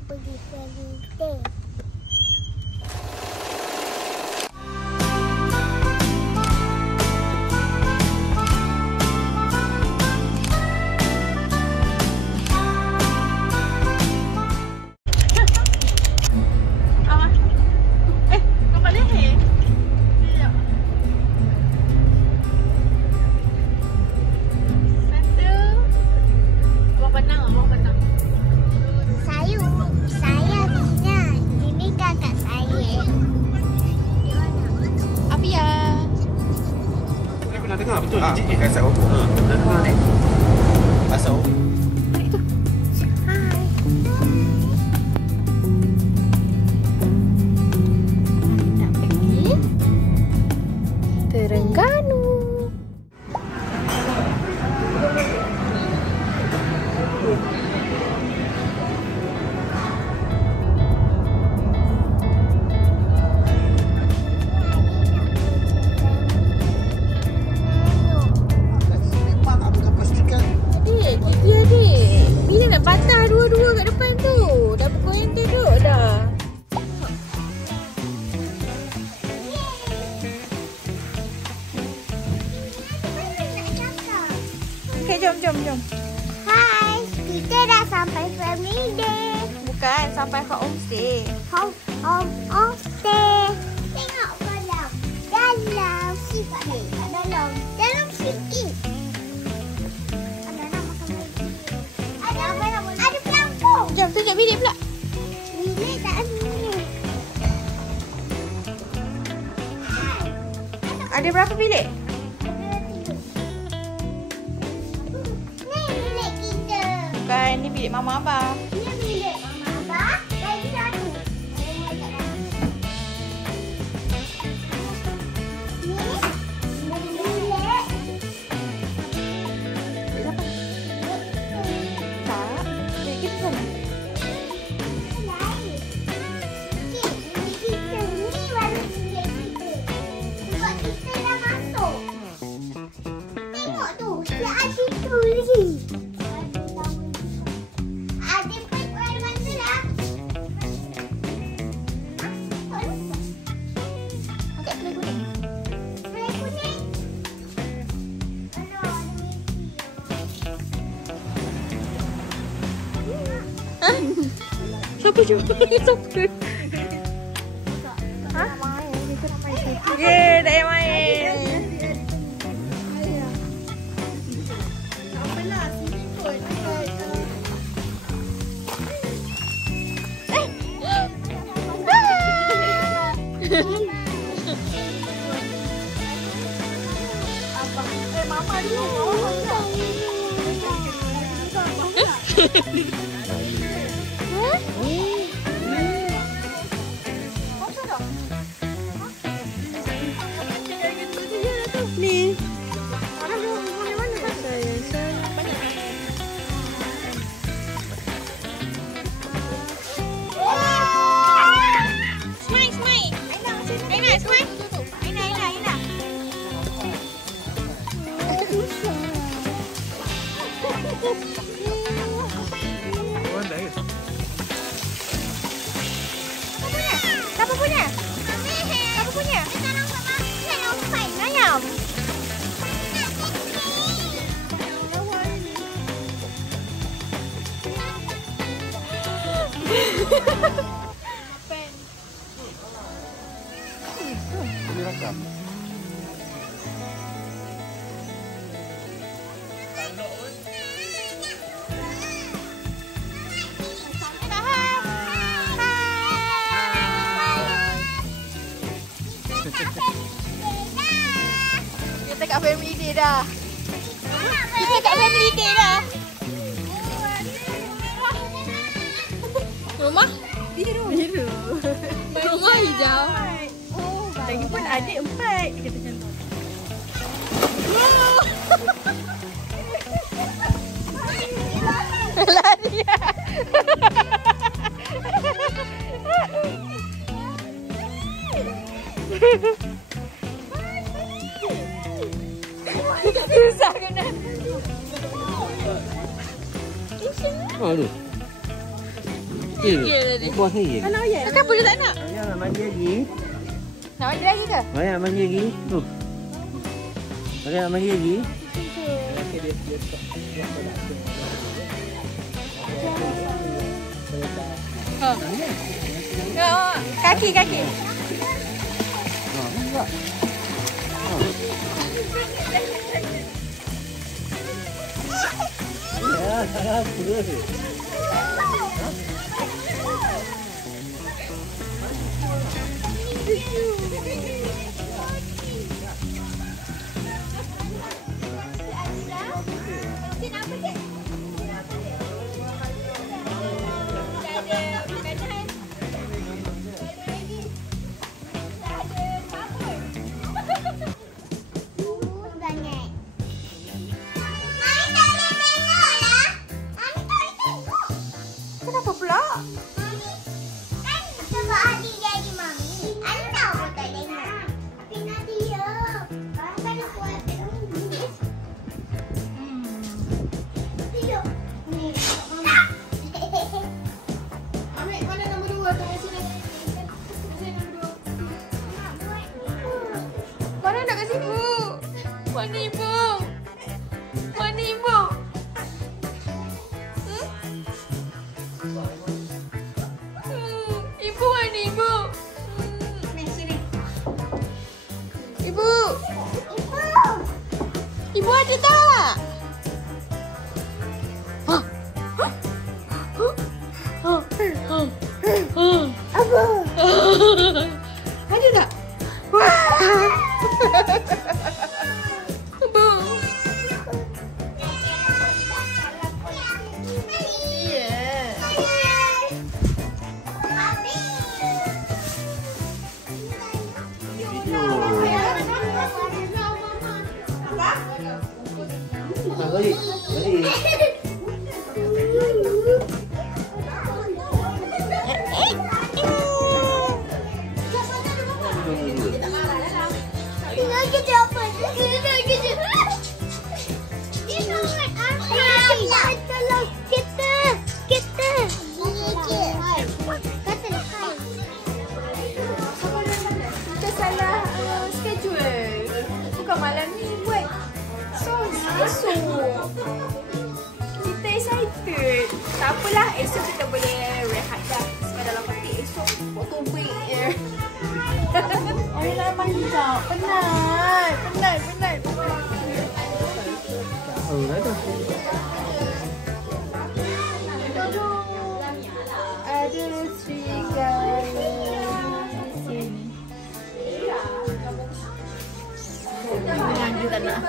nak pergi fairy tale. Dengar betul jijik kasar aku. Dah dengar ni. Pasal nak pergi Terengganu. Patah dua-dua kat depan tu. Dah bergoyang duduk dah. Okay, jom. Hai, kita dah sampai family day. Bukan, sampai ke homestay. Homestay. Tengok dalam. Dalam sikit. Dalam sikit. Jom, tunjuk bilik pula. Bilik tak ada. Ada berapa bilik? Ni bilik kita. Bukan, ni bilik Mama Abah. Ni bilik Mama Abah. Lagi satu. Ni bilik. Tak, bilik kita sana. Siapa? Ha? Yeay, tak payah main. Mama dulu. Ni. Siapa punya? Siapa punya? Ayam. Ini rakam. Kita kat family day dah. Kita kat family day dah. Rumah? Biru. Rumah hijau. Lagipun adik 4. Dia kata macam tu. Lari. Susah kena. Aduh. Buah saya. Mana ayah? Kenapa dia tak nak? Ayah nak mandi lagi. Nak mandi lagi ke? Ayah nak mandi lagi. Tu. Ayah nak mandi lagi. Kaki. Ya, tak apa. Kenapa pula? Kan sebab Adi jadi mami, Adi tahu pun tak tengok. Tapi nanti ya, kan ada buat terus. Tiup. Ni, mama. Ambil mana nombor 2 tu sini. Sini nombor 2. Mana nak kat sini? Mana ibu? Mana ibu? Ibu mana ibu? Ni sini. Ibu. Ibu ada tak? Apa? Ada tak? Ibu. Balik. Kita apa? Kita salah schedule. Bukan malam ni buat esok. Kita excited. Tak apalah, esok kita boleh rehat dah. Sebab dalam petik esok Oktober. Ayah nak panjang. Penat. Oh, dah tu. Ada serigala di sini. Dia tak nak.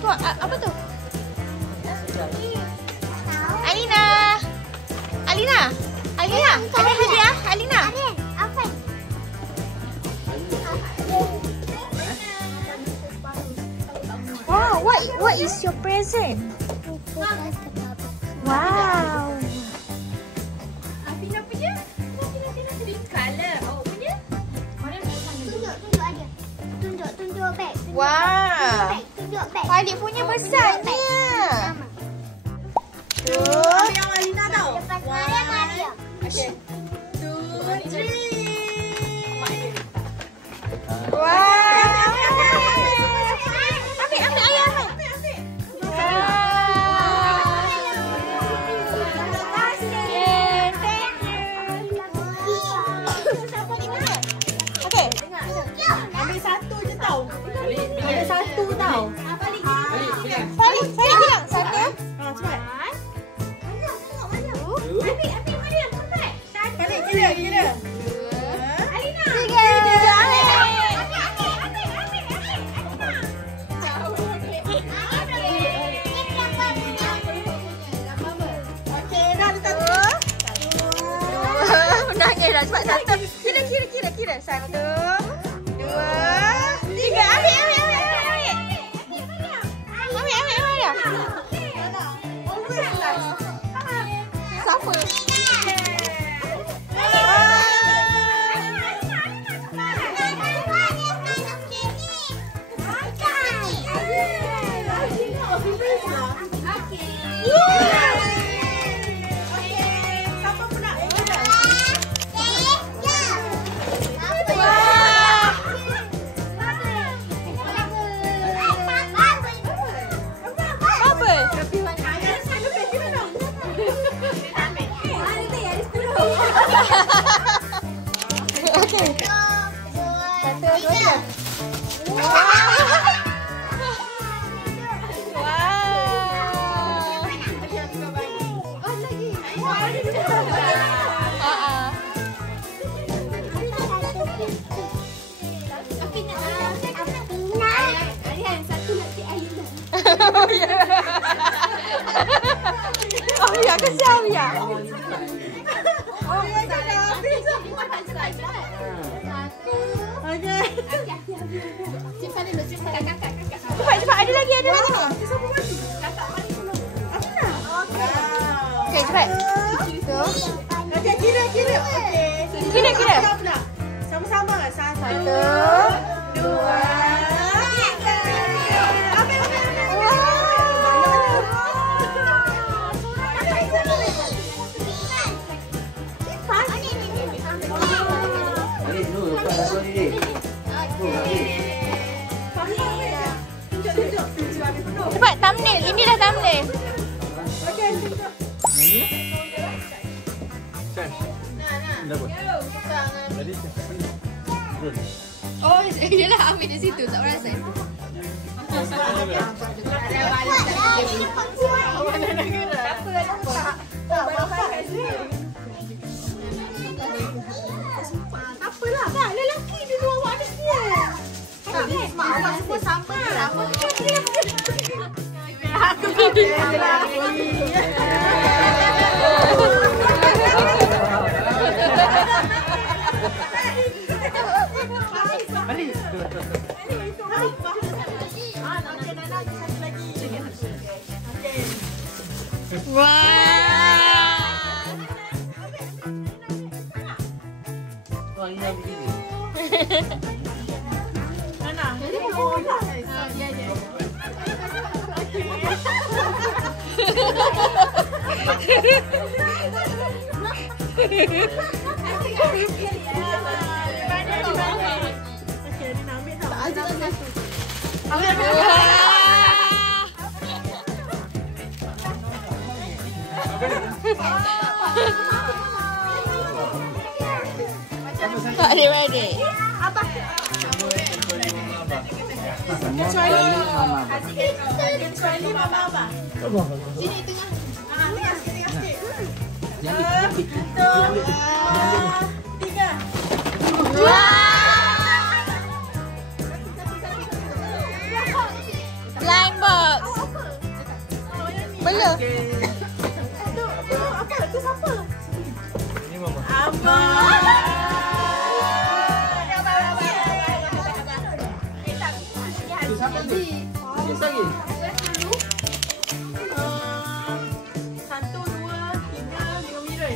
Tu apa tu? Alina, ada hadiah Alina. Apa? Wow, what is your present? Wow. Afina punya? Pink color. Awak punya? Tunjuk ada. Tunjuk beg. Wow. Tunjuk beg. Adik punya besarnya. Ambil yang Alina tau. Lepas Maria. Okay. 2, 3. Wow. Ambil ayah ambil. Okay. Ambil satu je tau. Ambil satu tau. Balik bilang. 1. Cepat. Ambil Maria, cepat. Balik kira. 3. dia. Oh ya, kesian ya. Oh ya, kita habis. Okey. Cepat, ada lagi. Okey, cepat. Tu. Okey, kira. Okey. Kira. Sama-sama. 1, 2, 3. Cepat, thumbnail. Inilah thumbnail. Okey, tunjuk. Oh, yelah ambil di situ. Tak perasan. Apalah. Tak, lelaki dulu awak ada dia. Tak, mak awak semua sama. Aku Adik-adik. kecuali mama abah. Sini tengah. Tengah sikit. Jangan 3. Blind box. Belum. Apa? Itu siapa? Ini mama. Abang. Itu siapa tu? Yes lagi. 1, 2, 3, 5 mirror.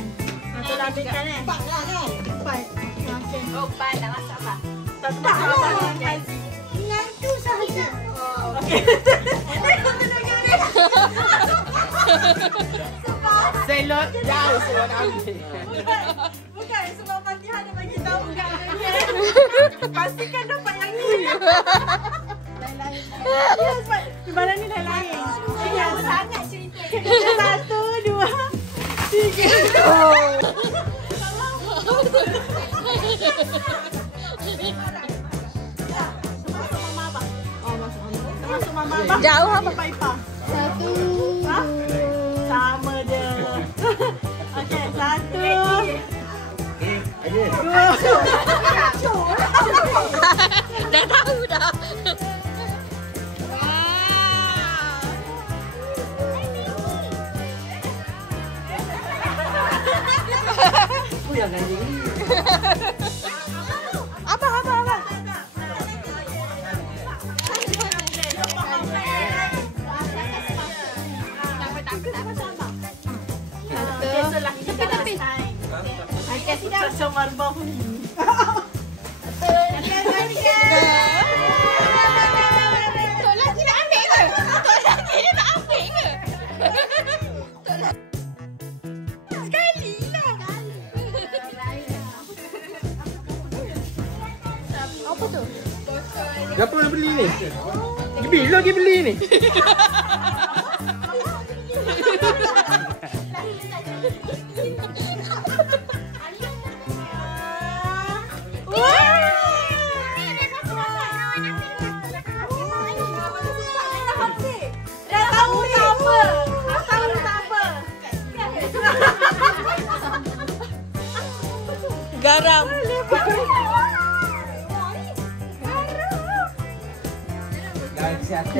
Satu dah ambilkan 4 lah kan? 4. Okey. Oh, pan tak masak apa? Tak lah. Dengan tu sahaja. Okey. Selot jauh selot ambil. Bukan sebab Fatihah dah bagi tahu kat dia. Pastikan dapat yang ni. Ya, sebab barang ni lain-lain. Jauh sangat cerita. 1, 2, 3. Masuk mama abang. Jauh apa? Ipar. 1. Ha? Sama je. Okey, 1. Ada. 2. Dah tahu dah. Aku yang ganjing ni. Apa? Tepi. Okey, sudah. Macam marbah ni. Tok lagi nak ambil ke? Tok lagi dia nak ambil ke? Sekali lah. Apa tu? Siapa yang beli ni? Bila lagi beli ni? garam. Jangan siapa.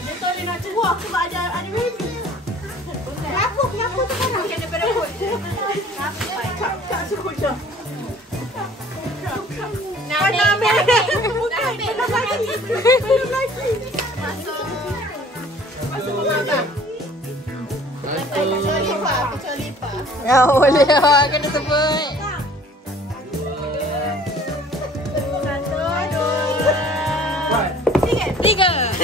Dia tahu dia nak cuak sebab ada baby. Kenapa tu kan? Kena berebut. Kak suruh je. Nak ambil. Bukan. Belum lagi. Masuk apa? Kecuali pa. Ya boleh lah. Kena sebut. 1, 2, 3.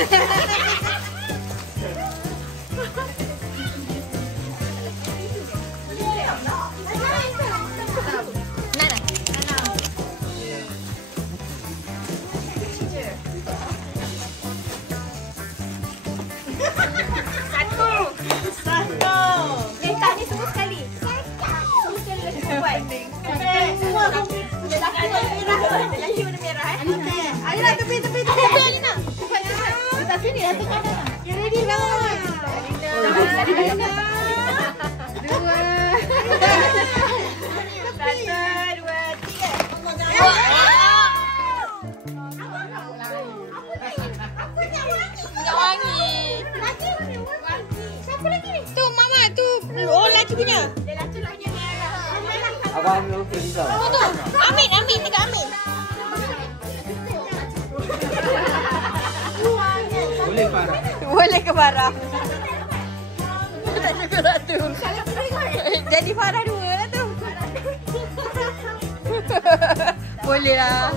Abang ambil okey juga. Amin, dekat Amin. Boleh Farah. Boleh ke Farah? Tak juga lah tu. Jadi Farah 2 lah tu. Boleh lah.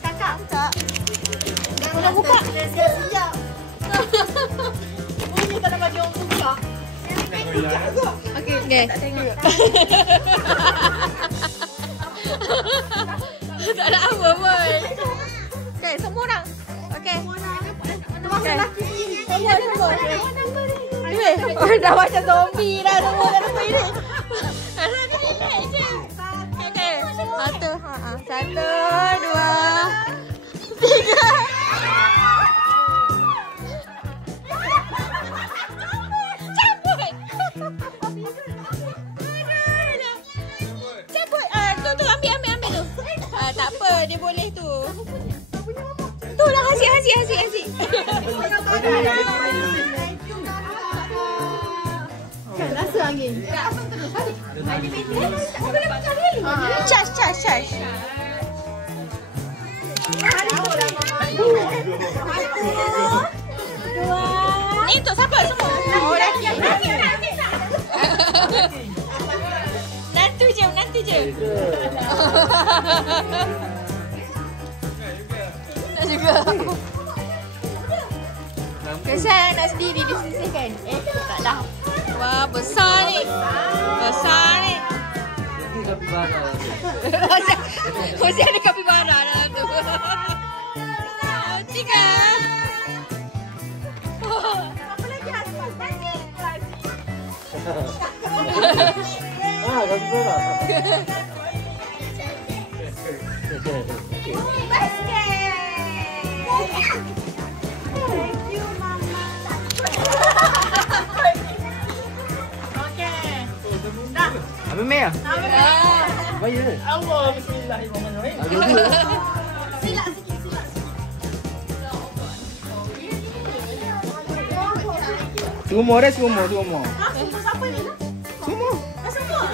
Kakak. Nak buka? Siap. Boleh tak nak bagi orang buka? Okey. Tak ada apa pun. Okey, semua orang. Okey. Termasuk lelaki sendiri. Semua. Dah macam zombie dah semua kat rumah ini. Okey. 1, 2, 3. Tak apa, dia boleh tu. Tu lah Haziq. Kan rasa angin. Charge. Ni untuk siapa semua? Oh, laki. Nanti je. Nak juga. Kesan nak sendiri disisihkan. Taklah. Wah, besar ni. Ini kapibara. Masih ada kapibara dalam tu. 3. Apa lagi Hasbah? Kapibara. Thank you, Mama. Okey. Dah. Ambil meh ah? Bayar. Allah, bismillahirrahmanirrahim. Silap sikit. Semua. Semua siapa ni? Semua.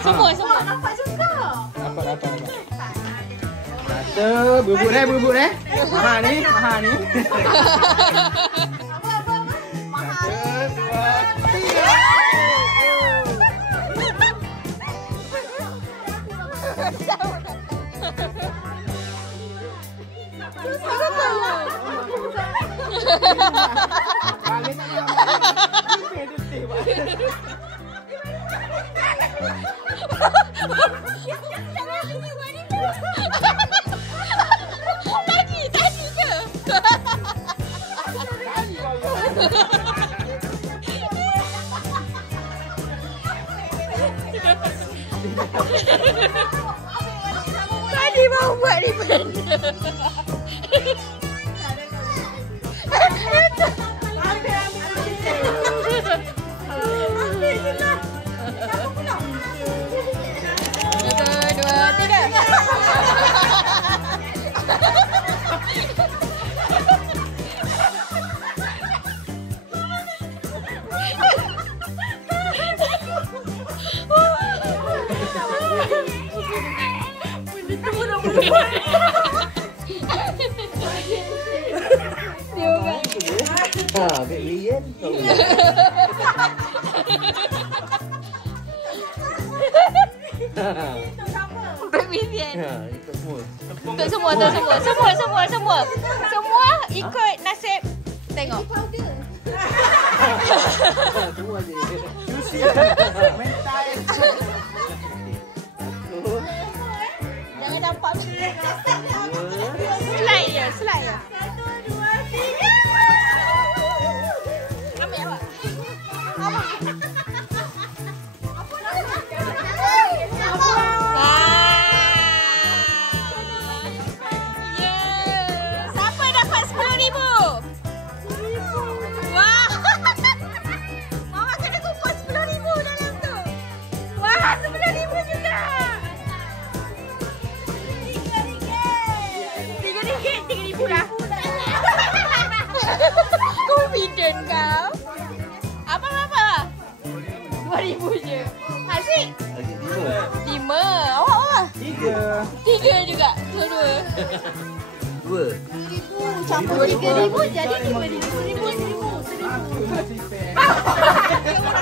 Nampak juga. Dapat. Satu, bubuk ni. Mahal ni. Apa? 1, 2, 3. Tadi mau buat ni benda. Ambil. Dia orang. Ambil Rian. Untuk Vivian. Itu semua. Untuk semua. Semua ikut nasib. Tengok. Semua je. Jangan nampak. Slide je. Ambil awak. Siapa dapat 10,000? Wah. Mama kena kumpul 10,000 dalam tu. Wah, 10,000 juga. RM3 lah. Confident kau. Apa? 2,000 je. Asyik. 5. Awak. 3 juga. Dua. 2. Campur 3,000 jadi 5,000.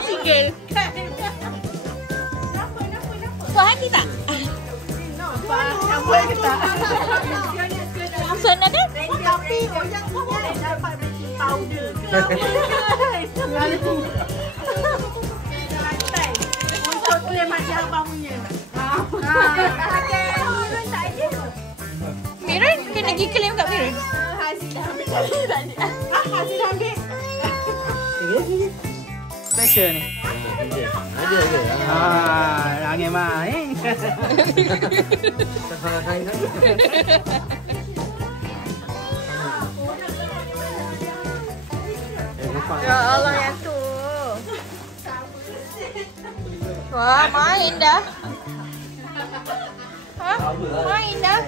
Single. Puas hati tak? Campur ke tak? Son ada? Tapi yang punya dapat powder. Untuk klaim macam abang punya. Mirun kena pergi claim kat Mirun. Hasil dah ambil tadi. Hasil dah ambil. Special ni. Ada ke? Angin main. Ya Allah yang tu. Wah, main dah. Main dah.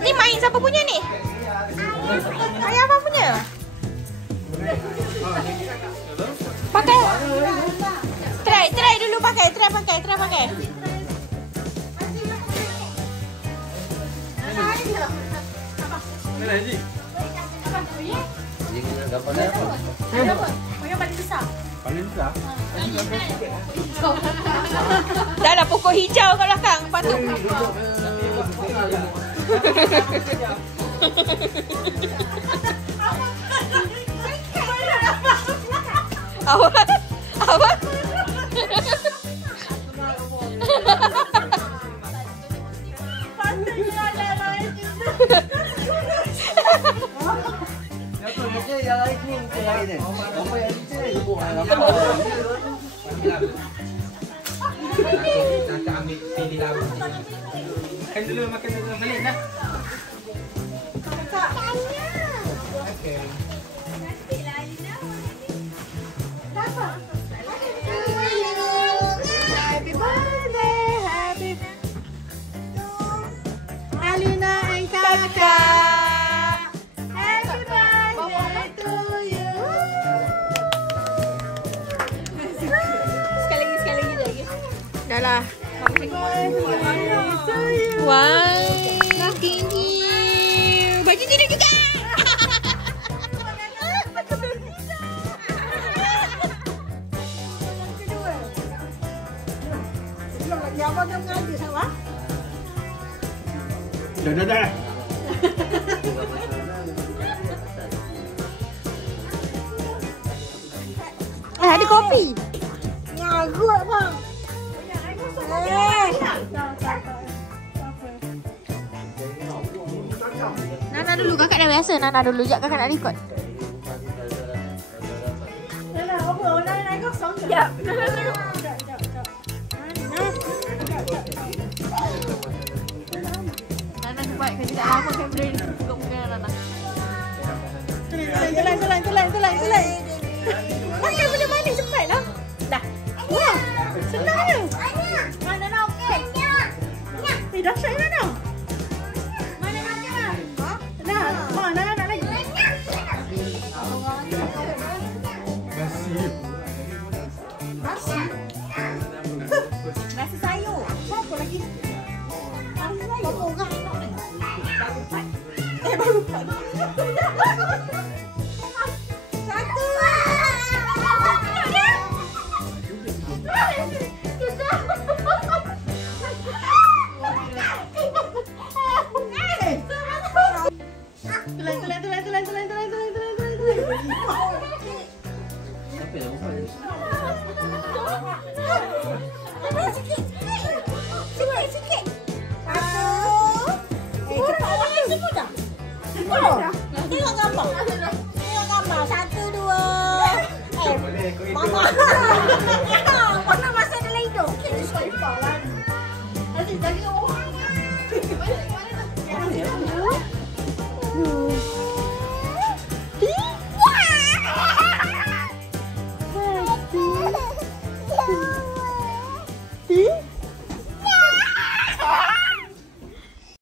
Ni main siapa punya ni? Ayah abang punya. Pakai. Try dulu pakai. Try pakai. Mana Haji? Dia kena gambar apa? Yang paling besar. Paling besar. Dah lah pokok hijau kat belakang. Patut. Awak. Yang lain ni bukan lain ni. Apa yang ni buat apa? Nak ambil pilih lama. Makan dulu balik dah. Okey. Happy birthday, happy Alina and Kakak. Happy birthday to you. Sekali lagi. Dah lah. Happy birthday to you. Wah, tinggi. Baju tidur juga. Yang mana mengaji sama? Dah. Ada kopi. Ngarut bang. Nana dulu, kakak dah biasa. Nana dulu, sekejap kakak nak record. Naik kosong je. Nana buat kerja tak lama kamera ni. Tengok muka Nana. Telan. Pakai benda manis cepat lah. Dah. Wah, senang je. Mana nak okey? Dah syai mana? Mana nak dia? Dah. Mana nak lagi? Nasi sayur. Apa lagi? Nasi sayur. Tengok gambar. Tengok gambar. 1, 2. Mama. Mana masa dalam hidung? Kita suai kepala. Nanti jadi orang. Ih.